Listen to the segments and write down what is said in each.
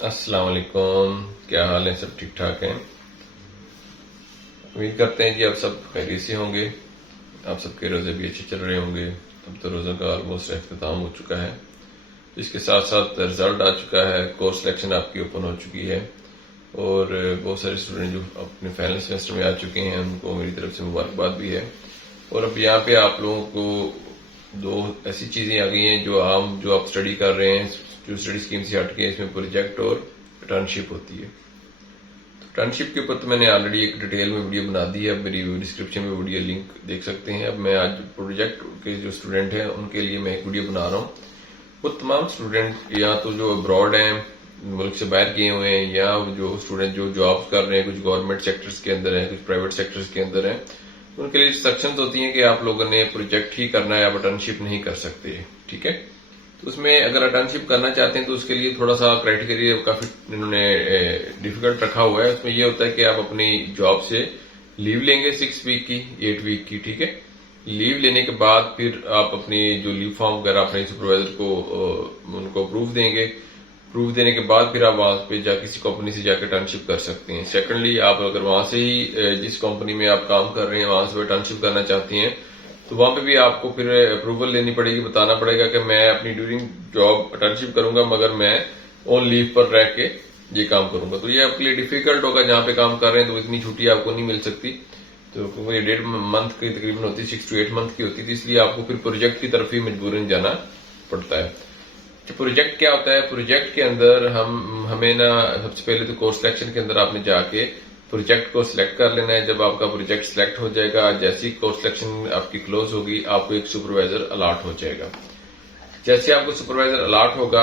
अस्सलाम वालेकुम। क्या हाल है? सब ठीक ठाक हैं? उम्मीद करते हैं कि आप सब खैरियत से होंगे। आप सबके रोज़े भी अच्छे चल रहे होंगे। अब तो रोज़ों का ऑलमोस्ट अख्ताम हो चुका है। इसके साथ साथ रिजल्ट आ चुका है, कोर्स सिलेक्शन आपकी ओपन हो चुकी है और बहुत सारे स्टूडेंट जो अपने फाइनल सेमेस्टर में आ चुके हैं उनको मेरी तरफ से मुबारकबाद भी है। और अब यहाँ पे आप लोगों को दो ऐसी चीज़ें आ गई हैं जो आप स्टडी कर रहे हैं, जो स्टडी स्कीम से हट के, इसमें प्रोजेक्ट और इंटर्नशिप होती है। इंटर्नशिप के ऊपर तो मैंने ऑलरेडी एक डिटेल में वीडियो बना दी है, अब मेरी डिस्क्रिप्शन में वीडियो लिंक देख सकते हैं। अब मैं आज प्रोजेक्ट के जो स्टूडेंट हैं उनके लिए मैं एक वीडियो बना रहा हूँ। वो तमाम स्टूडेंट या तो जो अब्रॉड हैं, मुल्क से बाहर गए हुए हैं, या जो स्टूडेंट जो जॉब्स कर रहे हैं, कुछ गवर्नमेंट सेक्टर्स के अंदर है, कुछ प्राइवेट सेक्टर्स के अंदर है, उनके लिए इंस्ट्रक्शंस होती हैं कि आप लोगों ने प्रोजेक्ट ही करना है, आप इंटर्नशिप नहीं कर सकते। ठीक है, तो उसमें अगर इंटर्नशिप करना चाहते हैं तो उसके लिए थोड़ा सा क्राइटेरिया काफी इन्होंने डिफिकल्ट रखा हुआ है। उसमें ये होता है कि आप अपनी जॉब से लीव लेंगे 6 वीक की, 8 वीक की। ठीक है, लीव लेने के बाद फिर आप अपनी जो लीव फॉर्म वगैरह अपने सुपरवाइजर को उनको अप्रूव देंगे। अप्रूव देने के बाद फिर आप वहां पे किसी कंपनी से जाकर इंटर्नशिप कर सकते हैं। सेकंडली, आप अगर वहां से ही जिस कंपनी में आप काम कर रहे हैं वहां से इंटर्नशिप करना चाहते हैं तो वहां पे भी आपको फिर अप्रूवल लेनी पड़ेगी, बताना पड़ेगा कि मैं अपनी ड्यूरिंग जॉब इंटर्नशिप करूंगा मगर मैं ऑन लीव पर रह के ये काम करूंगा। तो ये आपके लिए डिफिकल्ट होगा। जहां पे काम कर रहे हैं तो इतनी छुट्टी आपको नहीं मिल सकती, तो क्योंकि ये 1.5 मंथ की तकरीबन होती है, 6 to 8 मंथ की होती थी, इसलिए आपको फिर प्रोजेक्ट की तरफ ही मजबूरन जाना पड़ता है। तो प्रोजेक्ट क्या होता है? प्रोजेक्ट के अंदर हमें ना सबसे पहले तो कोर्स सिलेक्शन के अंदर आपने जाके प्रोजेक्ट को सिलेक्ट कर लेना है। जब आपका प्रोजेक्ट सिलेक्ट हो जाएगा, जैसे ही कोर्स सिलेक्शन आपकी क्लोज होगी, आपको एक सुपरवाइजर अलॉट हो जाएगा। जैसे आपको सुपरवाइजर अलॉट होगा,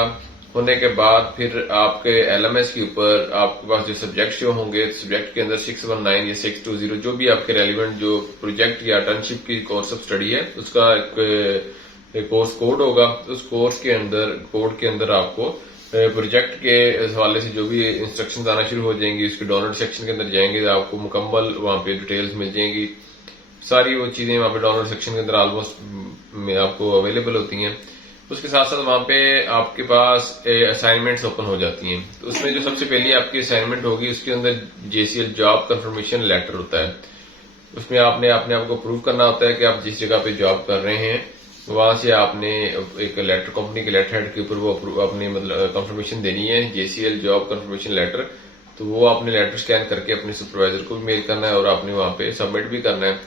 होने के बाद फिर आपके एलएमएस के ऊपर आपके पास जो सब्जेक्ट शो होंगे, सब्जेक्ट के अंदर 619 या 620 जो भी आपके रेलिवेंट जो प्रोजेक्ट या इंटर्नशिप की कोर्स ऑफ स्टडी है उसका एक कोर्स कोड होगा। उस कोर्स के अंदर कोड के अंदर आपको प्रोजेक्ट के हवाले से जो भी इंस्ट्रक्शन आना शुरू हो जाएंगी, उसके डाउनलोड सेक्शन के अंदर जाएंगे तो आपको मुकम्मल वहां पे डिटेल्स मिल जाएंगी। सारी वो चीजें वहां पे डाउनलोड सेक्शन के अंदर ऑलमोस्ट आपको अवेलेबल होती हैं। उसके साथ साथ वहां पे आपके पास असाइनमेंट्स ओपन हो जाती हैं। तो उसमें जो सबसे पहली आपकी असाइनमेंट होगी उसके अंदर जेसीएल जॉब कंफर्मेशन लेटर होता है। उसमें आपने अपने आप को प्रूव करना होता है कि आप जिस जगह पे जॉब कर रहे हैं वहां से आपने एक लेटर, कंपनी के लेटर हेड के ऊपर वो अपनी मतलब कंफर्मेशन देनी है, जेसीएल जॉब कंफर्मेशन लेटर। तो वो आपने लेटर स्कैन करके अपने सुपरवाइजर को भी मेल करना है और आपने वहां पे सबमिट भी करना है।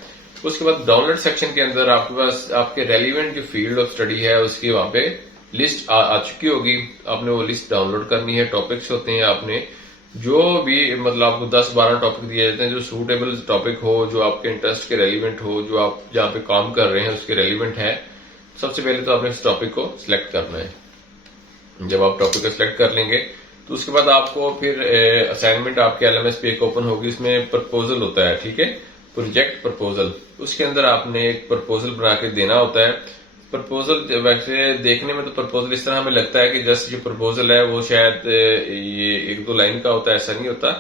उसके बाद डाउनलोड सेक्शन के अंदर आपके पास आपके रेलिवेंट जो फील्ड ऑफ स्टडी है उसकी वहां पे लिस्ट आ चुकी होगी। आपने वो लिस्ट डाउनलोड करनी है। टॉपिक्स होते हैं, आपने जो भी मतलब आपको 10-12 टॉपिक दिए जाते हैं जो सूटेबल टॉपिक हो, जो आपके इंटरेस्ट के रेलिवेंट हो, जो आप जहाँ पे काम कर रहे हैं उसके रेलिवेंट है। सबसे पहले तो आपने इस टॉपिक को सिलेक्ट करना है। जब आप टॉपिक को सिलेक्ट कर लेंगे तो उसके बाद आपको फिर असाइनमेंट आपके एलएमएस पे एक ओपन होगी, उसमें प्रपोजल होता है। ठीक है, प्रोजेक्ट प्रपोजल, उसके अंदर आपने एक प्रपोजल बना के देना होता है। प्रपोजल वैसे देखने में तो प्रपोजल इस तरह हमें लगता है कि जस्ट जो प्रपोजल है वो शायद ये 1-2 लाइन का होता है, ऐसा नहीं होता।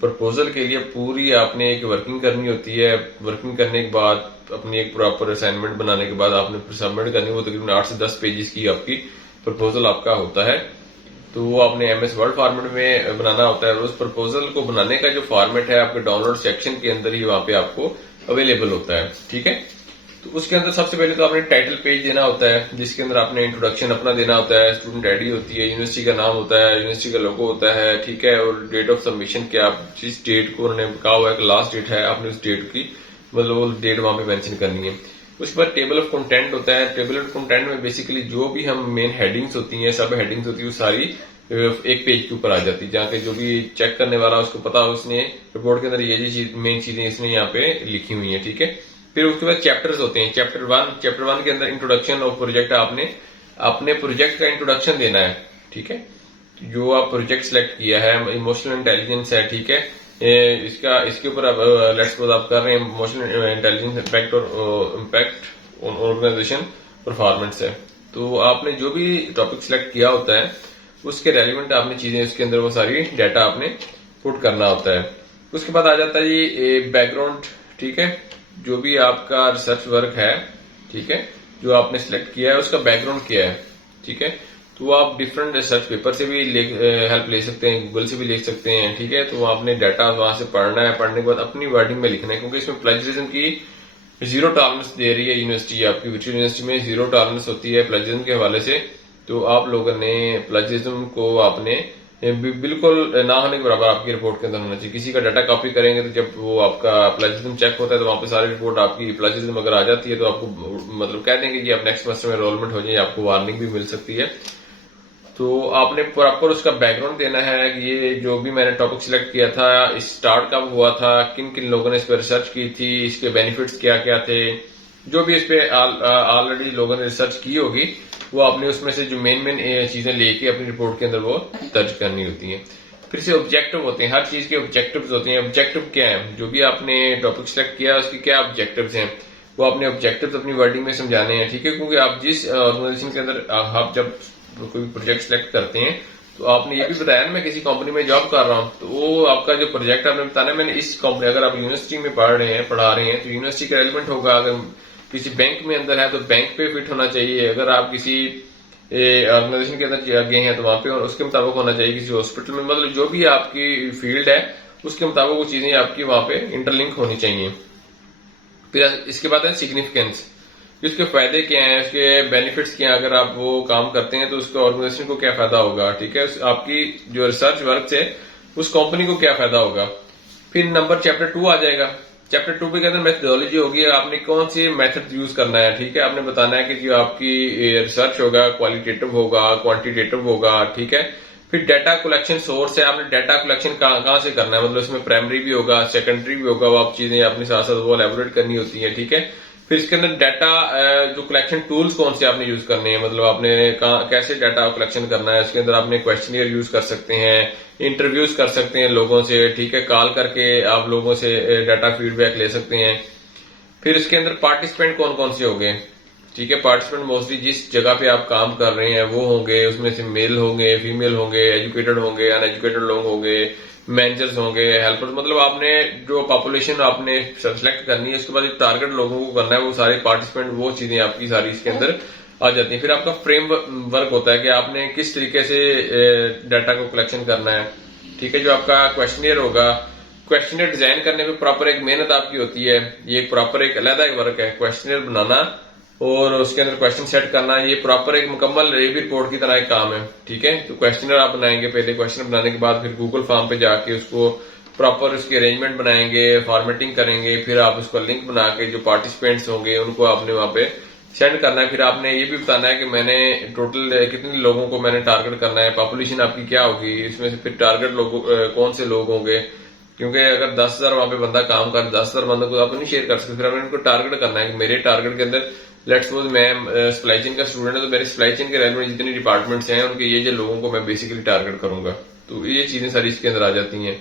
प्रपोजल के लिए पूरी आपने एक वर्किंग करनी होती है। वर्किंग करने के बाद अपनी एक प्रॉपर असाइनमेंट बनाने के बाद आपने सबमिट करनी, वो तकरीबन 8 से 10 पेजेस की आपकी प्रपोजल आपका होता है। तो वो आपने एमएस वर्ड फॉर्मेट में बनाना होता है और उस प्रपोजल को बनाने का जो फॉर्मेट है आपके डाउनलोड सेक्शन के अंदर ही वहां पे आपको अवेलेबल होता है। ठीक है, तो उसके अंदर सबसे पहले तो आपने टाइटल पेज देना होता है जिसके अंदर आपने इंट्रोडक्शन अपना देना होता है, स्टूडेंट आईडी होती है, यूनिवर्सिटी का नाम होता है, यूनिवर्सिटी का लोगो होता है। ठीक है, और डेट ऑफ सबमिशन के आप जिस डेट को उन्होंने कहा हुआ है कि लास्ट डेट है, आपने उस डेट की मतलब वो डेट वहां पे मेंशन करनी है। उसके बाद टेबल ऑफ कंटेंट होता है। टेबल ऑफ कंटेंट में बेसिकली जो भी हम मेन हेडिंग्स होती हैं, सब हेडिंग्स होती है, वो सारी एक पेज के ऊपर आ जाती है, जहाँ पे जो भी चेक करने वाला उसको पता हो उसने रिपोर्ट के अंदर ये मेन चीजें इसने यहाँ पे लिखी हुई है। ठीक है, फिर उसके बाद चैप्टर्स होते हैं। चैप्टर वन के अंदर इंट्रोडक्शन ऑफ प्रोजेक्ट, आपने अपने प्रोजेक्ट का इंट्रोडक्शन देना है। ठीक है, जो आप प्रोजेक्ट सिलेक्ट किया है, इमोशनल इंटेलिजेंस है। ठीक है, इसके ऊपर आप लेट्स सपोज आप कर रहे हैं इमोशनल इंटेलिजेंस इम्पैक्ट और इम्पैक्ट ऑन ऑर्गेनाइजेशन परफॉर्मेंस है। तो आपने जो भी टॉपिक सिलेक्ट किया होता है उसके रेलिवेंट आपने चीजें उसके अंदर वो सारी डाटा आपने पुट करना होता है। उसके बाद आ जाता है ये बैकग्राउंड। ठीक है, जो भी आपका रिसर्च वर्क है, ठीक है, जो आपने सिलेक्ट किया है उसका बैकग्राउंड क्या है। ठीक है, तो वो आप डिफरेंट रिसर्च पेपर से भी हेल्प ले सकते हैं, गूगल से भी ले सकते हैं, ठीक है। तो आपने डाटा वहां से पढ़ना है, पढ़ने के बाद अपनी वर्डिंग में लिखना है, क्योंकि इसमें प्लेजरिज्म की जीरो टॉलरेंस दे रही है यूनिवर्सिटी। आपकी वर्चुअल यूनिवर्सिटी में जीरो टॉलरेंस होती है प्लेजरिज्म के हवाले से। तो आप लोगों ने प्लेजरिज्म को आपने बिल्कुल ना होने के बराबर आपकी रिपोर्ट के अंदर होना चाहिए। किसी का डाटा कॉपी करेंगे तो जब वो आपका प्लेजरिज्म चेक होता है तो वहां पे सारी रिपोर्ट आपकी प्लेजरिज्म अगर आ जाती है तो आपको मतलब कह देंगे कि आप नेक्स्ट सेमेस्टर में एनरोलमेंट हो जाए, आपको वार्निंग भी मिल सकती है। तो आपने प्रॉपर उसका बैकग्राउंड देना है कि ये जो भी मैंने टॉपिक सिलेक्ट किया था, इस स्टार्ट कब हुआ था, किन किन लोगों ने इस पर रिसर्च की थी, इसके बेनिफिट्स क्या क्या थे, जो भी इस पे ऑलरेडी लोगों ने रिसर्च की होगी वो आपने उसमें से जो मेन चीजें लेके अपनी रिपोर्ट के अंदर वो दर्ज करनी होती है। फिर से ऑब्जेक्टिव होते हैं, हर चीज के ऑब्जेक्टिव्स होते हैं। ऑब्जेक्टिव क्या है, जो भी आपने टॉपिक सिलेक्ट किया उसके क्या ऑब्जेक्टिव्स हैं, वो आपने ऑब्जेक्टिव्स अपनी वर्डिंग में समझाने हैं, ठीक है। क्योंकि आप जिस ऑर्गेनाइजेशन के अंदर आप जब कोई प्रोजेक्ट सिलेक्ट करते हैं तो आपने ये भी बताया ना मैं किसी कंपनी में जॉब कर रहा हूँ, तो वो आपका जो प्रोजेक्ट आपने बताना है मैंने इस कंपनी, अगर आप यूनिवर्सिटी में पढ़ा रहे हैं तो यूनिवर्सिटी का रेलिवेंट होगा। अगर किसी बैंक में अंदर है तो बैंक पे फिट होना चाहिए। अगर आप किसी ऑर्गेनाइजेशन के अंदर गए हैं तो वहां पे उसके मुताबिक होना चाहिए। किसी हॉस्पिटल में, मतलब जो भी आपकी फील्ड है उसके मुताबिक वो चीजें आपकी वहां पे इंटरलिंक होनी चाहिए। फिर इसके बाद है सिग्निफिकेंस, उसके फायदे क्या हैं, उसके बेनिफिट्स क्या हैं। अगर आप वो काम करते हैं तो उसके ऑर्गेनाइजेशन को क्या फायदा होगा, ठीक है। आपकी जो रिसर्च वर्क से उस कंपनी को क्या फायदा होगा। फिर नंबर चैप्टर 2 आ जाएगा। चैप्टर 2 पे कहते हैं मेथडोलॉजी होगी, आपने कौन सी मेथड यूज करना है, ठीक है। आपने बताना है कि जो आपकी रिसर्च होगा क्वालिटेटिव होगा, क्वांटिटेटिव होगा, ठीक है। फिर डाटा कलेक्शन सोर्स है, आपने डाटा कलेक्शन कहां से करना है, मतलब इसमें प्राइमरी भी होगा, सेकेंडरी भी होगा, वो आप चीजें अपने साथ साथ वो एलेबोरेट करनी होती है, ठीक है। फिर इसके अंदर डाटा जो कलेक्शन टूल्स कौन से आपने यूज करने हैं, मतलब आपने कैसे डाटा कलेक्शन करना है। इसके अंदर आपने क्वेश्चनियर यूज कर सकते हैं, इंटरव्यूज कर सकते हैं लोगों से, ठीक है। कॉल करके आप लोगों से डाटा फीडबैक ले सकते हैं। फिर इसके अंदर पार्टिसिपेंट कौन कौन से होंगे, ठीक है। पार्टिसिपेंट मोस्टली जिस जगह पे आप काम कर रहे हैं वो होंगे, उसमें से मेल होंगे, फीमेल होंगे, एजुकेटेड होंगे, अनएजुकेटेड लोग होंगे, मैनेजर्स होंगे, हेल्पर्स, मतलब आपने जो पॉपुलेशन आपने सेलेक्ट करनी है उसके बाद टारगेट लोगों को करना है, वो सारे पार्टिसिपेंट, वो चीजें आपकी सारी इसके अंदर आ जाती है। फिर आपका फ्रेम वर्क होता है कि आपने किस तरीके से डाटा को कलेक्शन करना है, ठीक है। जो आपका क्वेश्चनियर होगा, क्वेश्चनियर डिजाइन करने में प्रॉपर एक मेहनत आपकी होती है, ये प्रॉपर एक अलग वर्क है क्वेश्चनियर बनाना और उसके अंदर क्वेश्चन सेट करना, ये प्रॉपर एक मुकम्मल रिव्यू रिपोर्ट की तरह एक काम है, ठीक है। तो क्वेश्चनर आप बनाएंगे, पहले क्वेश्चन बनाने के बाद फिर गूगल फॉर्म पे जाके उसको प्रॉपर उसकी अरेंजमेंट बनाएंगे, फॉर्मेटिंग करेंगे, फिर आप उसको लिंक बना के जो पार्टिसिपेंट्स होंगे उनको आपने वहां पे सेंड करना है। फिर आपने ये भी बताना है कि मैंने टोटल कितने लोगों को मैंने टारगेट करना है, पॉपुलेशन आपकी क्या होगी, इसमें से फिर टारगेट लोगों कौन से लोग होंगे, क्योंकि अगर 10,000 वहां पे बंदा काम कर 10,000 बंदों को आप नहीं शेयर कर सकते। फिर आपने उनको टारगेट करना है कि मेरे टारगेट के अंदर लेट्स सपोज मैं सप्लाई चेन का स्टूडेंट है तो मेरे सप्लाई चेन के रेलेवेंट जितने डिपार्टमेंट्स हैं उनके ये जो लोगों को मैं बेसिकली टारगेट करूंगा। तो ये चीजें सारी इसके अंदर आ जाती हैं।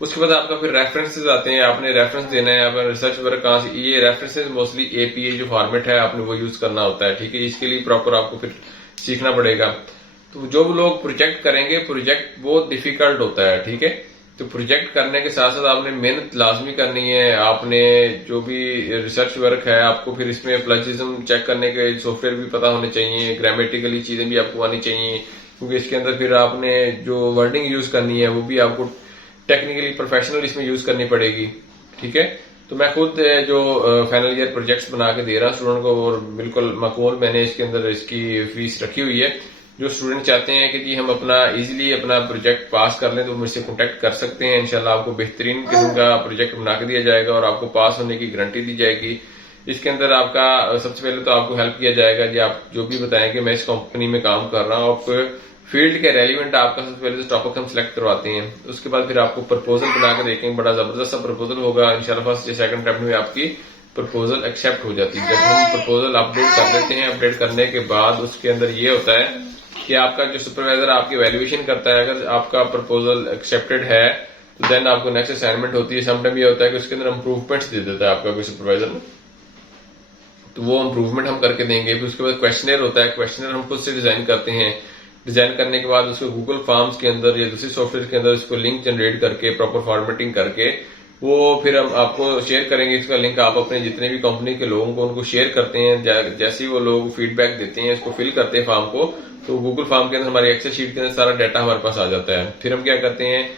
उसके बाद आपका फिर रेफरेंसेस आते हैं, आपने रेफरेंस देना है, आपका रिसर्च वर्क कहां से, ये रेफरेंसेस मोस्टली एपीए जो फॉर्मेट है आपने वो यूज करना होता है, ठीक है। इसके लिए प्रॉपर आपको फिर सीखना पड़ेगा। तो जो लोग प्रोजेक्ट करेंगे, प्रोजेक्ट बहुत डिफिकल्ट होता है, ठीक है। तो प्रोजेक्ट करने के साथ साथ आपने मेहनत लाजमी करनी है। आपने जो भी रिसर्च वर्क है आपको फिर इसमें प्लेजरिज्म चेक करने के सॉफ्टवेयर भी पता होने चाहिए, ग्रामेटिकली चीजें भी आपको आनी चाहिए, क्योंकि इसके अंदर फिर आपने जो वर्डिंग यूज करनी है वो भी आपको टेक्निकली प्रोफेशनल इसमें यूज करनी पड़ेगी, ठीक है। तो मैं खुद जो फाइनल ईयर प्रोजेक्ट्स बना के दे रहा हूं स्टूडेंट को और बिल्कुल माकूल मैंने इसके अंदर इसकी फीस रखी हुई है। जो स्टूडेंट चाहते हैं कि जी हम अपना इजीली अपना प्रोजेक्ट पास कर लें तो मुझसे कांटेक्ट कर सकते हैं। इंशाल्लाह आपको बेहतरीन किस्म का प्रोजेक्ट बना के दिया जाएगा और आपको पास होने की गारंटी दी जाएगी। इसके अंदर आपका सबसे पहले तो आपको हेल्प किया जाएगा जी, आप जो भी बताएं कि मैं इस कंपनी में काम कर रहा हूँ, आप फील्ड के रेलिवेंट आपका सबसे पहले टॉपिक हम सिलेक्ट करवाते हैं। उसके बाद फिर आपको प्रपोजल बना के देखेंगे, बड़ा जबरदस्त सा प्रपोजल होगा। इंशाल्लाह फर्स्ट या सेकंड अटेम्प्ट में आपकी प्रपोजल एक्सेप्ट हो जाती है। जब हम प्रपोजल अपडेट कर देते हैं, अपडेट करने के बाद उसके अंदर ये होता है कि आपका जो सुपरवाइजर आपकी वैल्यूएशन करता है, अगर आपका प्रपोजल एक्सेप्टेड है तो देन आपको नेक्स्ट असाइनमेंट होती है। समटाइम ये होता है कि उसके अंदर इंप्रूवमेंट्स दे देता है आपका कोई सुपरवाइजर, तो वो इंप्रूवमेंट हम करके देंगे। फिर उसके बाद क्वेश्चनर होता है, क्वेश्चनर हम खुद से डिजाइन करते हैं। डिजाइन करने के बाद उसको गूगल फॉर्म्स के अंदर या दूसरे सॉफ्टवेयर के अंदर उसको लिंक जनरेट करके प्रॉपर फॉर्मेटिंग करके वो फिर हम आपको शेयर करेंगे। इसका लिंक आप अपने जितने भी कंपनी के लोगों को उनको शेयर करते हैं, जैसे ही वो लोग फीडबैक देते हैं, इसको फिल करते हैं फॉर्म को, तो गूगल फॉर्म के अंदर हमारे एक्सेल शीट के अंदर सारा डाटा हमारे पास आ जाता है। फिर हम क्या करते हैं,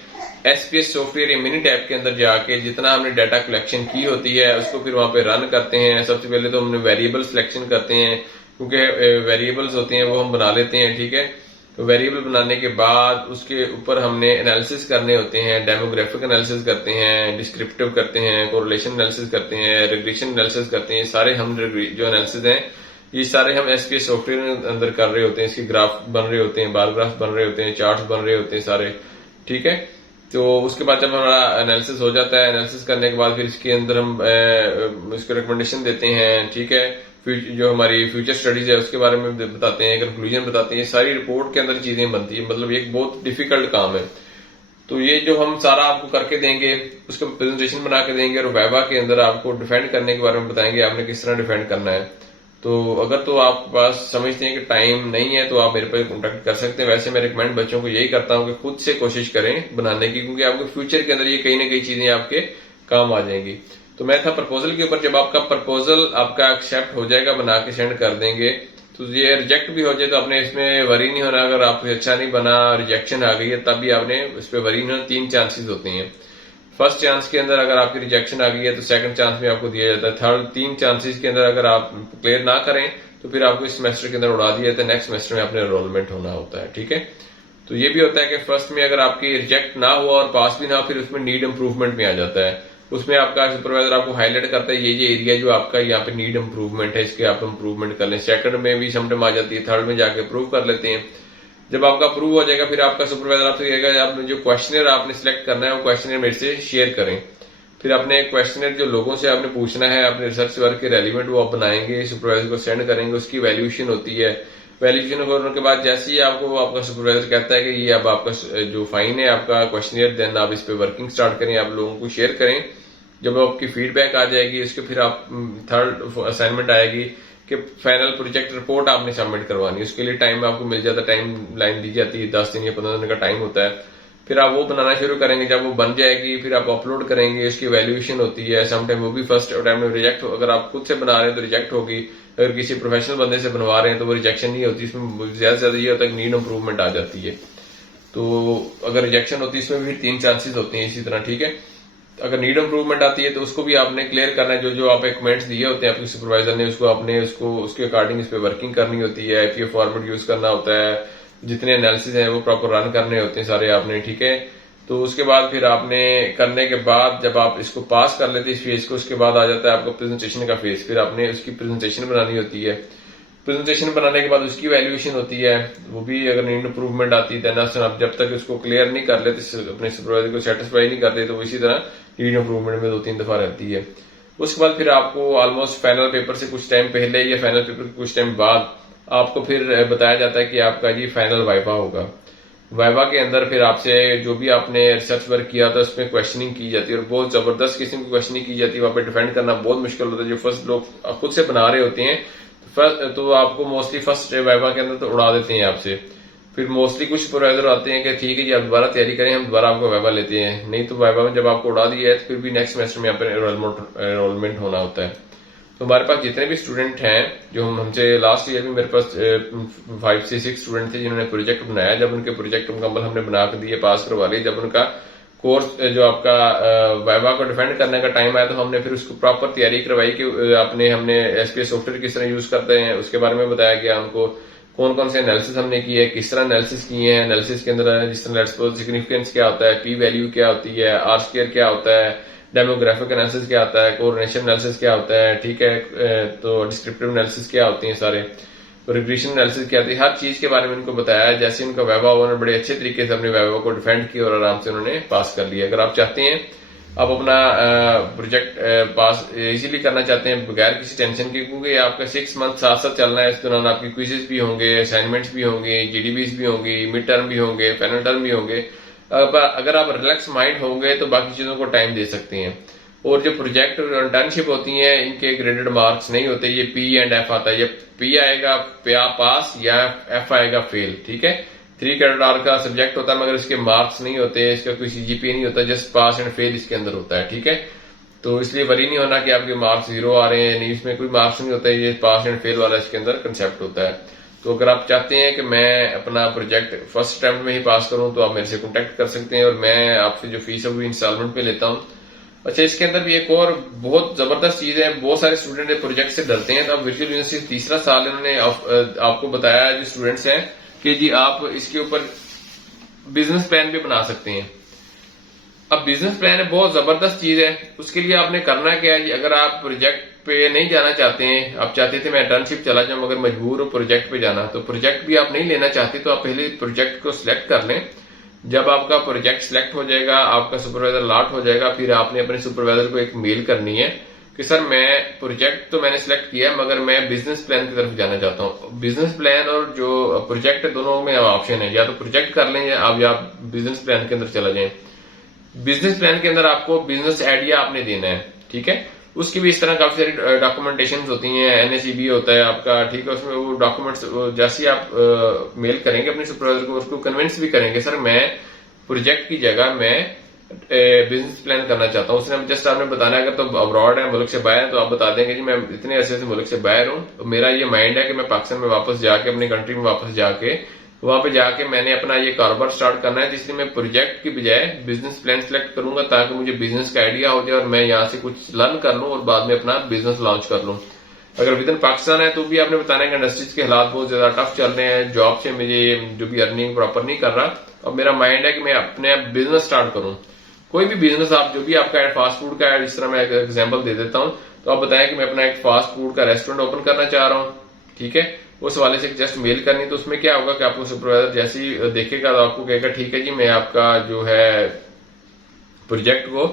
एसपीएस सॉफ्टवेयर या मिनी टैब के अंदर जाके जितना हमने डाटा कलेक्शन की होती है उसको फिर वहां पे रन करते हैं। सबसे पहले तो हमने वेरिएबल सिलेक्शन करते हैं, क्योंकि वेरिएबल्स होते हैं वो हम बना लेते हैं, ठीक है। तो वेरिएबल बनाने के बाद उसके ऊपर हमने एनालिसिस करने होते हैं, डेमोग्राफिक एनालिसिस करते हैं, डिस्क्रिप्टिव करते हैं, कोरिलेशन एनालिसिस करते हैं, रिग्रेशन एनालिसिस करते हैं। सारे हम जो एनालिसिस हैं ये सारे हम एसपीएस सॉफ्टवेयर के अंदर कर रहे होते हैं। इसके ग्राफ बन रहे होते हैं, बार ग्राफ बन रहे होते हैं, चार्ट्स बन रहे होते हैं सारे, ठीक है। तो उसके बाद जब हमारा एनालिसिस हो जाता है, एनालिसिस करने के बाद फिर इसके अंदर हम इसको रिकमेंडेशन देते हैं, ठीक है। जो हमारी फ्यूचर स्टडीज है उसके बारे में बताते हैं, कंक्लूजन बताते हैं। सारी रिपोर्ट के अंदर चीजें बनती है, मतलब ये एक बहुत डिफिकल्ट काम है। तो ये जो हम सारा आपको करके देंगे, उसका प्रेजेंटेशन बना के देंगे और वाइवा के अंदर आपको डिफेंड करने के बारे में बताएंगे आपने किस तरह डिफेंड करना है। तो अगर तो आपके पास समझते हैं कि टाइम नहीं है तो आप मेरे पर कॉन्टेक्ट कर सकते हैं। वैसे मैं रिकमेंड बच्चों को यही करता हूं कि खुद से कोशिश करें बनाने की, क्योंकि आपके फ्यूचर के अंदर ये कहीं ना कहीं चीजें आपके काम आ जाएंगी। तो मैं था प्रपोजल के ऊपर। जब आपका प्रपोजल आपका एक्सेप्ट हो जाएगा, बना के सेंड कर देंगे, तो ये रिजेक्ट भी हो जाए तो आपने इसमें वरी नहीं होना। अगर आप अच्छा नहीं बना, रिजेक्शन आ गई है, तब भी आपने इस पर वरी नहीं होना। 3 चांसेस होते हैं। फर्स्ट चांस के अंदर अगर आपकी रिजेक्शन आ गई है तो सेकंड चांस में आपको दिया जाता है। थर्ड 3 चांसेस के अंदर अगर आप क्लियर ना करें तो फिर आपको इस सेमेस्टर के अंदर उड़ा दिया जाता है, नेक्स्ट सेमेस्टर में अपने एनरोलमेंट होना होता है, ठीक है। तो ये भी होता है कि फर्स्ट में अगर आपकी रिजेक्ट ना हुआ और पास भी ना हो, फिर उसमें नीड इंप्रूवमेंट में आ जाता है। उसमें आपका सुपरवाइजर आपको हाईलाइट करता है ये एरिया जो आपका यहाँ पे नीड इंप्रूवमेंट है, इसके आप इंप्रूवमेंट कर लें। सेकंड में भी समटाइम आ जाती है, थर्ड में जाके अप्रूव कर लेते हैं। जब आपका अप्रूव हो जाएगा फिर आपका सुपरवाइजर आपसे कहेगा आपने जो क्वेश्चनर आपने सिलेक्ट करना है वो क्वेश्चनर मेरे से शेयर करें। फिर अपने क्वेश्चनर जो लोगों से आपने पूछना है अपने रिसर्च वर्क के रेलिवेंट वो आप बनाएंगे, सुपरवाइजर को सेंड करेंगे, उसकी वैल्यूएशन होती है। वैल्यूएशन होने के बाद जैसे ही आपको आपका सुपरवाइजर कहता है कि ये अब आपका जो फाइन है आपका क्वेश्चनर, देन आप इस पे वर्किंग स्टार्ट करें, आप लोगों को शेयर करें। जब आपकी फीडबैक आ जाएगी उसके फिर आप थर्ड असाइनमेंट आएगी कि फाइनल प्रोजेक्ट रिपोर्ट आपने सबमिट करवानी है। उसके लिए टाइम आपको मिल जाता है, टाइम लाइन दी जाती है, 10 दिन या 15 दिन का टाइम होता है। फिर आप वो बनाना शुरू करेंगे। जब वो बन जाएगी फिर आप अपलोड करेंगे, उसकी वैल्यूएशन होती है। समटाइम वो भी फर्स्ट टाइम में रिजेक्ट हो, अगर आप खुद से बना रहे हैं तो रिजेक्ट होगी, अगर किसी प्रोफेशनल बंदे से बनवा रहे हैं तो वो रिजेक्शन नहीं होती। इसमें ज्यादा से ज्यादा ये होता है कि नीड इंप्रूवमेंट आ जाती है। तो अगर रिजेक्शन होती है इसमें भी 3 चांसेस होते हैं इसी तरह, ठीक है। अगर नीड इंप्रूवमेंट आती है तो उसको भी आपने क्लियर करना है। जो जो आप कमेंट्स दिए होते हैं आपके सुपरवाइजर ने, उसको आपने उसके अकॉर्डिंग इस पे वर्किंग करनी होती है। आईपीए फॉर्मेट यूज करना होता है, जितने एनालिसिस हैं वो प्रॉपर रन करने होते हैं सारे आपने, ठीक है। तो उसके बाद फिर आपने करने के बाद जब आप इसको पास कर लेते हैं इस फेज को, उसके बाद आ जाता है आपका प्रेजेंटेशन का फेज। फिर आपने उसकी प्रेजेंटेशन बनानी होती है। प्रेजेंटेशन बनाने के बाद उसकी वैल्यूएशन होती है, वो भी अगर नीड इंप्रूवमेंट आती है देन आप जब तक उसको क्लियर नहीं कर लेते, अपने सुपरवाइजर को सेटिस्फाई नहीं करते, तो इसी तरह नीड इंप्रूवमेंट में 2-3 दफा रहती है। उसके बाद फिर आपको ऑलमोस्ट फाइनल पेपर से कुछ टाइम पहले या फाइनल पेपर के कुछ टाइम बाद आपको फिर बताया जाता है कि आपका ये फाइनल वाइवा होगा। वाइवा के अंदर फिर आपसे जो भी आपने रिसर्च वर्क किया था उसमें क्वेश्चनिंग की जाती है और बहुत जबरदस्त किस्म की क्वेश्चनिंग की जाती है। वहां पे डिफेंड करना बहुत मुश्किल होता है। जो फर्स्ट लोग खुद से बना रहे होते हैं तो आपको मोस्टली फर्स्ट वाइवा के अंदर तो उड़ा देते हैं आपसे। फिर मोस्टली कुछ सुपरवाइजर आते हैं कि ठीक है जी आप दोबारा तैयारी करें, हम दोबारा आपको वाइवा लेते हैं। नहीं तो वाइवा में जब आपको उड़ा दिया है तो फिर भी नेक्स्ट सेमेस्टर में यहाँ पर एनरोलमेंट होना होता है। तो हमारे पास जितने भी स्टूडेंट हैं जो हमसे लास्ट ईयर में मेरे पास 5 से 6 स्टूडेंट थे जिन्होंने प्रोजेक्ट बनाया। जब उनके प्रोजेक्ट मुकम्मल हमने बना के दिए, पास करवा लिए, जब उनका कोर्स जो आपका वाइवा को डिफेंड करने का टाइम आया तो हमने फिर उसको प्रॉपर तैयारी करवाई कि हमने एसपीएस सॉफ्टवेयर किस तरह यूज करते हैं उसके बारे में बताया गया उनको। कौन कौन से एनालिसिस हमने किए, किस तरह एनालिसिस किए हैं, एनालिसिस के अंदर जिस तरह सिग्निफिकेंस क्या होता है, पी वैल्यू क्या होती है, आर स्क्वायर क्या होता है, डेमोग्राफिक एनालिसिस क्या होता है, कोरिलेशन एनालिसिस क्या होता है, ठीक है। तो डिस्क्रिप्टिव एनालिसिस क्या होती है सारे, तो रिग्रेशन एनालिसिस क्या होती है, हर चीज के बारे में उनको बताया है। जैसे उनका वाइवा उन्होंने बड़े अच्छे तरीके से अपने वाइवा को डिफेंड किया और आराम से उन्होंने पास कर लिया। अगर आप चाहते हैं आप अपना प्रोजेक्ट पास इजीली करना चाहते हैं बगैर किसी टेंशन के, क्योंकि आपका 6 मंथ साथ साथ चलना है। इस दौरान आपकी क्विजेस भी होंगे, असाइनमेंट्स भी होंगे, जीडीबीज भी होंगी, मिड टर्म भी होंगे, फाइनल टर्म भी होंगे। अगर आप रिलैक्स माइंड होंगे तो बाकी चीजों को टाइम दे सकते हैं। और जो प्रोजेक्ट और इंटर्नशिप होती है इनके ग्रेडेड मार्क्स नहीं होते, ये पी एंड एफ आता है। ये पी आएगा पास या एफ आएगा फेल, ठीक है। 3 क्रेडिट आवर का सब्जेक्ट होता है, मगर इसके मार्क्स नहीं होते, इसका कोई CGPA नहीं होता, जस्ट पास एंड फेल इसके अंदर होता है। ठीक है, तो इसलिए वरी नहीं होना कि आपके मार्क्स 0 आ रहे हैं, नहीं, इसमें कोई मार्क्स नहीं होता है, ये पास एंड फेल वाला इसके अंदर कंसेप्ट होता है। तो अगर आप चाहते हैं कि मैं अपना प्रोजेक्ट फर्स्ट अटेम्प्ट में ही पास करूं, तो आप मेरे से कॉन्टेक्ट कर सकते हैं, और मैं आपसे जो फीस है वो इंस्टॉलमेंट पे लेता हूं। अच्छा, इसके अंदर भी एक और बहुत जबरदस्त चीज है, बहुत सारे स्टूडेंट प्रोजेक्ट से डरते हैं। तो अब वर्चुअल यूनिवर्सिटी तीसरा साल इन्होंने आपको बताया जो स्टूडेंट्स हैं कि जी आप इसके ऊपर बिजनेस प्लान भी बना सकते हैं। अब बिजनेस प्लान है बहुत जबरदस्त चीज है। उसके लिए आपने करना क्या है जी, अगर आप प्रोजेक्ट पे नहीं जाना चाहते हैं, आप चाहते थे मैं इंटर्नशिप चला जाऊं मगर मजबूर हो प्रोजेक्ट पे जाना, तो प्रोजेक्ट भी आप नहीं लेना चाहते, तो आप पहले प्रोजेक्ट को सिलेक्ट कर लें। जब आपका प्रोजेक्ट सिलेक्ट हो जाएगा, आपका सुपरवाइजर अलॉट हो जाएगा, फिर आपने अपने सुपरवाइजर को एक मेल करनी है कि सर मैं प्रोजेक्ट तो मैंने सिलेक्ट किया है मगर मैं बिजनेस प्लान की तरफ जाना चाहता हूँ। बिजनेस प्लान और जो प्रोजेक्ट है दोनों में ऑप्शन है, या तो प्रोजेक्ट कर लें या बिजनेस प्लान के अंदर चला जाए। बिजनेस प्लान के अंदर आपको बिजनेस आइडिया आपने देना है। ठीक है, उसकी भी इस तरह काफी सारी डॉक्यूमेंटेशन होती हैं, NACB होता है आपका। ठीक है, उसमें वो डॉक्यूमेंट्स जैसे आप मेल करेंगे अपने सुपरवाइजर को, उसको कन्विंस भी करेंगे सर मैं प्रोजेक्ट की जगह मैं बिजनेस प्लान करना चाहता हूँ। उसने जस्ट आपने बताना है, अगर तो अब्रॉड है, मुल्क से बाहर है, तो आप बता देंगे जी मैं इतने ऐसे मुल्क से बाहर हूँ, मेरा ये माइंड है कि मैं पाकिस्तान में वापस जाके अपनी कंट्री में वापस जाके वहां पे जाके मैंने अपना ये कारोबार स्टार्ट करना है, इसलिए मैं प्रोजेक्ट की बजाय बिजनेस प्लान सेलेक्ट करूंगा, ताकि मुझे बिजनेस का आइडिया हो जाए और मैं यहाँ से कुछ लर्न कर लूं और बाद में अपना बिजनेस लॉन्च कर लूं। अगर विद इन पाकिस्तान है तो भी आपने बताना है कि इंडस्ट्रीज के हालात बहुत ज्यादा टफ चल रहे हैं, जॉब से मुझे जो भी अर्निंग प्रॉपर नहीं कर रहा, और मेरा माइंड है कि मैं अपने बिजनेस स्टार्ट करूं। कोई भी बिजनेस आप जो भी आपका है, फास्ट फूड का है, इस तरह मैं एक एग्जाम्पल दे देता हूं, तो आप बताएं कि मैं अपना एक फास्ट फूड का रेस्टोरेंट ओपन करना चाह रहा हूं। ठीक है, उस वाले से जस्ट मेल करनी, तो उसमें क्या होगा कि आपको सुपरवाइजर जैसे ही देखेगा तो आपको कहेगा ठीक है जी मैं आपका जो है प्रोजेक्ट को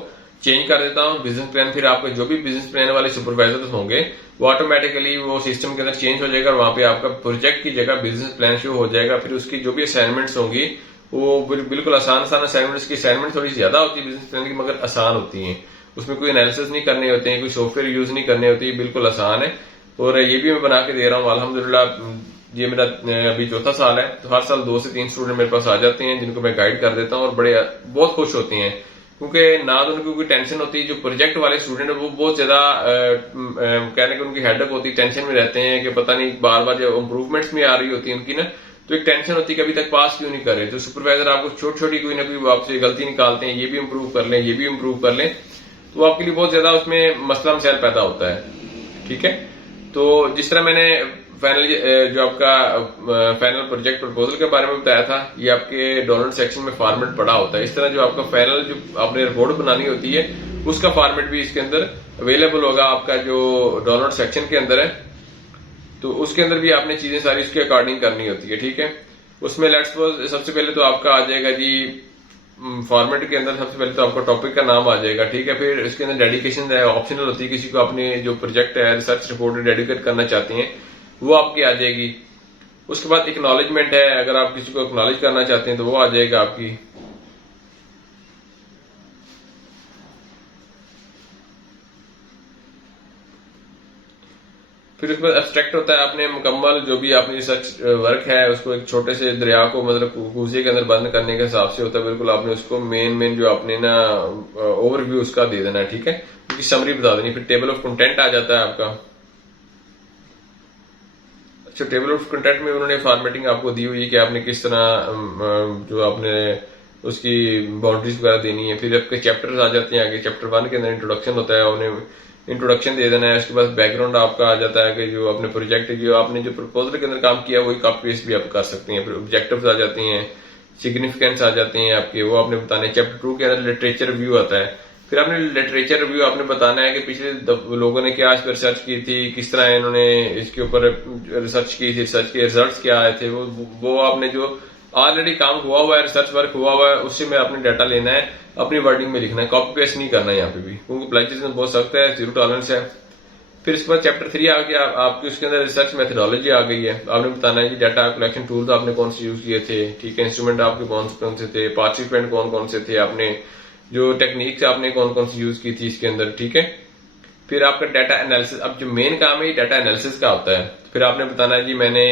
चेंज कर देता हूं बिजनेस प्लान। फिर आपके जो भी बिजनेस प्लान वाले सुपरवाइजर होंगे वो ऑटोमेटिकली वो सिस्टम के अंदर चेंज हो जाएगा, और वहां पे आपका प्रोजेक्ट की जगह बिजनेस प्लान शो हो जाएगा। फिर उसकी जो भी असाइनमेंट्स होंगी वो बिल्कुल आसान असाइनमेंट्स की असाइनमेंट थोड़ी ज्यादा होती है बिजनेस प्लान की, मगर आसान होती है, उसमें कोई एनालिसिस नहीं करने होते हैं, कोई सॉफ्टवेयर यूज नहीं करने होती है, बिल्कुल आसान है। और ये भी मैं बना के दे रहा हूँ अल्हम्दुलिल्लाह। ये मेरा अभी चौथा साल है, तो हर साल 2 से 3 स्टूडेंट मेरे पास आ जाते हैं जिनको मैं गाइड कर देता हूँ, और बहुत खुश होते हैं, क्योंकि ना तो उनको कोई टेंशन होती है। जो प्रोजेक्ट वाले स्टूडेंट है वो बहुत ज्यादा कहने की उनकी हेडेक होती है, टेंशन में रहते हैं कि पता नहीं बार बार जो इम्प्रूवमेंट्स में आ रही होती है उनकी ना, तो एक टेंशन होती है कि अभी तक पास क्यों नहीं कर रहे। तो सुपरवाइजर आपको छोटी छोटी कोई ना कोई आपसे गलती निकालते हैं, ये भी इम्प्रूव कर लें, ये भी इम्प्रूव कर लें, तो आपके लिए बहुत ज्यादा उसमें मसला मसैल पैदा होता है। ठीक है, तो जिस तरह मैंने फाइनल जो आपका फाइनल प्रोजेक्ट प्रपोजल के बारे में बताया था, ये आपके डाउनलोड सेक्शन में फॉर्मेट पड़ा होता है। इस तरह जो आपका फाइनल जो आपने रिपोर्ट बनानी होती है उसका फॉर्मेट भी इसके अंदर अवेलेबल होगा आपका जो डाउनलोड सेक्शन के अंदर है, तो उसके अंदर भी आपने चीजें सारी उसके अकॉर्डिंग करनी होती है। ठीक है, उसमें लेट्स सपोज सबसे पहले तो आपका आ जाएगा जी फॉर्मेट के अंदर सबसे पहले तो आपका टॉपिक का नाम आ जाएगा। ठीक है, फिर इसके अंदर डेडिकेशन है, ऑप्शनल होती है, किसी को अपने जो प्रोजेक्ट है रिसर्च रिपोर्ट डेडिकेट करना चाहते हैं वो आपकी आ जाएगी। उसके बाद एक्नॉलेजमेंट है, अगर आप किसी को एक्नॉलेज करना चाहते हैं तो वो आ जाएगा आपकी। फिर उसके बाद एब्स्ट्रैक्ट होता है, आपने मुकम्मल जो भी आपने रिसर्च वर्क है उसको एक छोटे से दरिया को मतलब कूजे के अंदर बंद करने के हिसाब से होता है, बिल्कुल आपने उसको मेन जो आपने ना ओवरव्यू उसका दे देना है। ठीक है, उसकी समरी बता देनी। फिर टेबल ऑफ कंटेंट आ जाता है आपका। अच्छा, टेबल ऑफ कंटेंट में उन्होंने फॉर्मेटिंग आपको दी हुई है कि आपने किस तरह जो आपने उसकी बाउंड्रीज वगैरह देनी है। फिर आपके चैप्टर्स आ जाते हैं आगे। चैप्टर 1 के अंदर इंट्रोडक्शन होता है, उन्हें इंट्रोडक्शन दे देना है। उसके बाद बैकग्राउंड आपका आ जाता है कि जो अपने प्रोजेक्ट जो आपने जो प्रपोजल के अंदर काम किया वही कॉपी पेस्ट भी आप कर सकते हैं। फिर ऑब्जेक्टिव्स आ जाते हैं, सिग्निफिकेंस आ जाते हैं आपके, वो आपने बताने। चैप्टर 2 के अंदर लिटरेचर रिव्यू आता है। फिर आपने लिटरेचर रिव्यू आपने बताना है कि पिछले लोगों ने क्या इस पर रिसर्च की थी, किस तरह इन्होंने इसके ऊपर रिसर्च की थी, रिसर्च के रिजल्ट्स क्या आए थे, वो आपने जो ऑलरेडी काम हुआ हुआ है, रिसर्च वर्क हुआ हुआ है, उससे में आपने डाटा लेना है, अपनी वर्डिंग में लिखना है, कॉपी पेस्ट नहीं करना है यहाँ पे भी, क्योंकि प्लेजरिज्म बहुत सख्त है, जीरो टॉलरेंस है। फिर इसके बाद चैप्टर 3 आ गया आपके, उसके अंदर रिसर्च मेथोडोलॉजी आ गई है। आपने बताना है कि डाटा कलेक्शन टूल्स आपने कौन से यूज किए थे, ठीक है, इंस्ट्रूमेंट आपके कौन से थे, पार्टिसिपेंट कौन कौन से थे, आपने जो टेक्निक्स आपने कौन कौन सी यूज की थी इसके अंदर, ठीक है। फिर आपका डाटा एनालिसिस, अब जो मेन काम है ये डाटा एनालिसिस का होता है। फिर आपने बताना है जी मैंने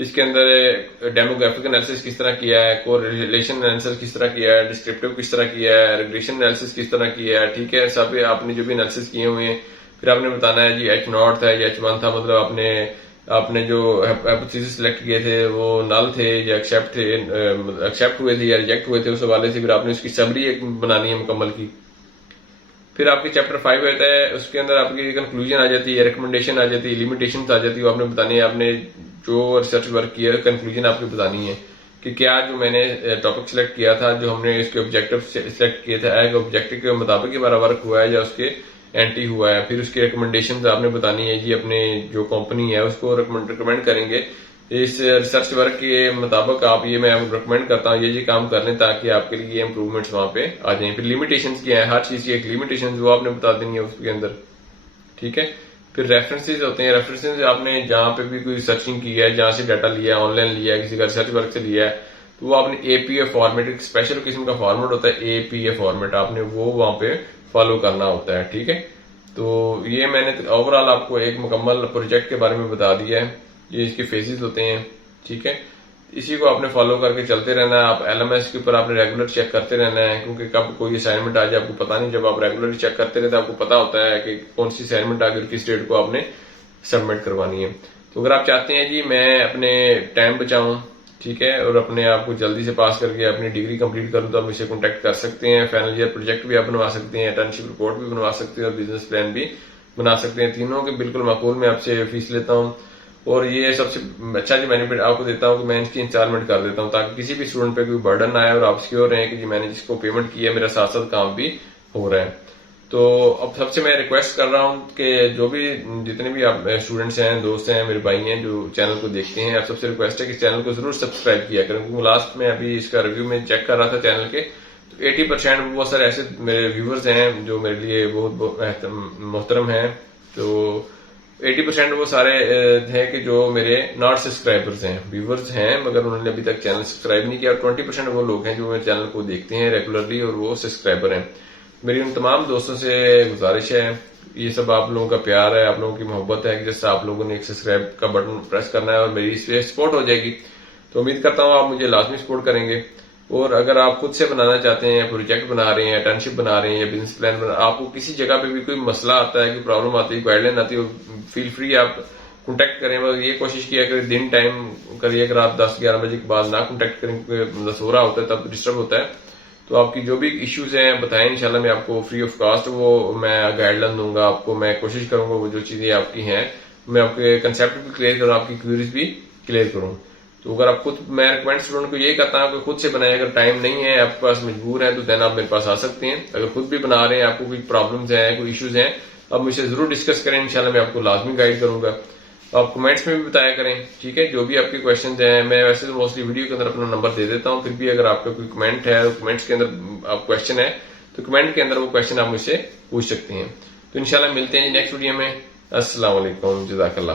इसके अंदर डेमोग्राफिक एनालिसिस किस तरह किया है, कोरिलेशन एनालिसिस किस तरह किया है, डिस्क्रिप्टिव किस तरह किया है, रिग्रेशन एनालिसिस किस तरह किया है, ठीक है। सब आपने जो भी एनालिसिस किए हुए हैं, फिर आपने बताना है जी H0 था या H1 था, मतलब आपने जो हाइपोथेसिस सिलेक्ट किए थे वो नल थे या एक्सेप्ट हुए थे या रिजेक्ट हुए थे, उस हवाले से फिर आपने उसकी समरी एक बनानी है मुकम्मल की। फिर आपके चैप्टर 5 रहता है, उसके अंदर आपकी कंक्लूजन आ जाती है, रिकमेंडेशन आ जाती है, लिमिटेशन आ जाती है, वो आपने बतानी है। आपने जो रिसर्च वर्क किया कंक्लूजन आपकी बतानी है कि क्या जो मैंने टॉपिक सिलेक्ट किया था, जो हमने इसके ऑब्जेक्टिव सिलेक्ट किए थे, ऑब्जेक्टिव के मुताबिक हमारा वर्क हुआ है या उसके एंटी हुआ है। फिर उसकी रिकमेंडेशन आपने बतानी है जी, अपने जो कंपनी है उसको रिकमेंड करेंगे इस रिसर्च वर्क के मुताबिक आप ये मैं रिकमेंड करता हूँ ये काम कर लें ताकि आपके लिए इंप्रूवमेंट्स वहां पे आ जाएं। फिर लिमिटेशंस क्या है, हर चीज की एक लिमिटेशन वो आपने बता देनी है उसके अंदर, ठीक है। फिर रेफरेंसेस होते हैं, रेफरेंसेस आपने जहां पे भी कोई सर्चिंग की है, जहां से डाटा लिया है, ऑनलाइन लिया है, किसी का रिसर्च वर्क से लिया है, तो वो आपने APA फॉर्मेट, एक स्पेशल किस्म का फॉर्मेट होता है APA फॉर्मेट, आपने वो वहां पे फॉलो करना होता है, ठीक है। तो ये मैंने ओवरऑल आपको एक मुकम्मल प्रोजेक्ट के बारे में बता दिया है, ये इसके फेजेस होते हैं, ठीक है। इसी को आपने फॉलो करके चलते रहना है। आप LMS के ऊपर आपने रेगुलर चेक करते रहना है, क्योंकि कब कोई असाइनमेंट आ जाए आपको पता नहीं। जब आप रेगुलर चेक करते रहते आपको पता होता है कि कौन सी असाइनमेंट आ गई और किस डेट को आपने सबमिट करवानी है। तो अगर आप चाहते हैं जी मैं अपने टाइम बचाऊं, ठीक है, और अपने आप को जल्दी से पास करके अपनी डिग्री कंप्लीट करूं, तो आप मुझसे कॉन्टेक्ट कर सकते हैं। फाइनल ईयर प्रोजेक्ट भी आप बनवा सकते हैं, इंटर्नशिप रिपोर्ट भी बनवा सकते हैं और बिजनेस प्लान भी बना सकते हैं। तीनों के बिल्कुल माकूल में आपसे फीस लेता हूं, और ये सबसे अच्छा जो बेनिफिट आपको देता हूं कि मैं इसकी इंस्टॉलमेंट कर देता हूं ताकि किसी भी स्टूडेंट पे कोई बर्डन ना आए और आप सिक्योर रहें कि जी मैंने जिसको पेमेंट किया मेरा साथ साथ काम भी हो रहा है। तो अब सबसे मैं रिक्वेस्ट कर रहा हूं कि जो भी जितने भी आप स्टूडेंट्स हैं, दोस्त हैं, मेरे भाई हैं जो चैनल को देखते हैं, आप सबसे रिक्वेस्ट है कि चैनल को जरूर सब्सक्राइब किया करें, क्योंकि लास्ट में अभी इसका रिव्यू में चेक कर रहा था चैनल के, तो 80% बहुत सारे ऐसे मेरे व्यूवर्स हैं जो मेरे लिए बहुत मोहतरम हैं। तो 80% वो सारे हैं कि जो मेरे नॉट सब्सक्राइबर्स हैं, व्यूवर्स हैं, मगर उन्होंने अभी तक चैनल सब्सक्राइब नहीं किया। और 20% वो लोग हैं जो मेरे चैनल को देखते हैं रेगुलरली और वो सब्सक्राइबर हैं। मेरी उन तमाम दोस्तों से गुजारिश है, ये सब आप लोगों का प्यार है, आप लोगों की मोहब्बत है कि जैसे आप लोगों ने एक सब्सक्राइब का बटन प्रेस करना है और मेरी इससे सपोर्ट हो जाएगी। तो उम्मीद करता हूँ आप मुझे लाजमी सपोर्ट करेंगे। और अगर आप खुद से बनाना चाहते हैं, प्रोजेक्ट बना रहे हैं, इंटर्नशिप बना रहे हैं या बिजनेस प्लान बना, आपको किसी जगह पे भी कोई मसला आता है, कोई प्रॉब्लम आती है, गाइडलाइन आती है, फील फ्री आप कॉन्टेक्ट करें। मगर ये कोशिश किया करें दिन टाइम करिए, अगर आप 10-11 बजे के बाद ना कॉन्टेक्ट करें, सो रहा होता है तब डिस्टर्ब होता है। तो आपकी जो भी इश्यूज हैं बताएं, इंशाल्लाह मैं आपको फ्री ऑफ कॉस्ट वो मैं गाइडलाइन दूंगा आपको। मैं कोशिश करूंगा वो जो चीजें आपकी हैं मैं आपके कंसेप्ट भी क्लियर करूं, आपकी क्वेरीज भी क्लियर करूं। तो अगर आप खुद, मैं रिकमेंड स्टूडेंट को यही करता हूं कि खुद से बनाए। अगर टाइम नहीं है आपके पास, मजबूर है, तो देन आप मेरे पास आ सकते हैं। अगर खुद भी बना रहे हैं, आपको कोई प्रॉब्लम्स हैं, कोई इश्यूज हैं, आप मुझसे जरूर डिस्कस करें, इंशाल्लाह मैं आपको लाजमी गाइड करूंगा। आप कमेंट्स में भी बताया करें, ठीक है, जो भी आपके क्वेश्चंस हैं। मैं वैसे तो मोस्टली वीडियो के अंदर अपना नंबर दे देता हूं, फिर भी अगर आपका कोई कमेंट है, कमेंट्स के अंदर आप क्वेश्चन है, तो कमेंट के अंदर वो क्वेश्चन आप मुझसे पूछ सकते हैं। तो इंशाल्लाह मिलते हैं नेक्स्ट वीडियो में। अस्सलाम वालेकुम, जज़ाकल्लाह।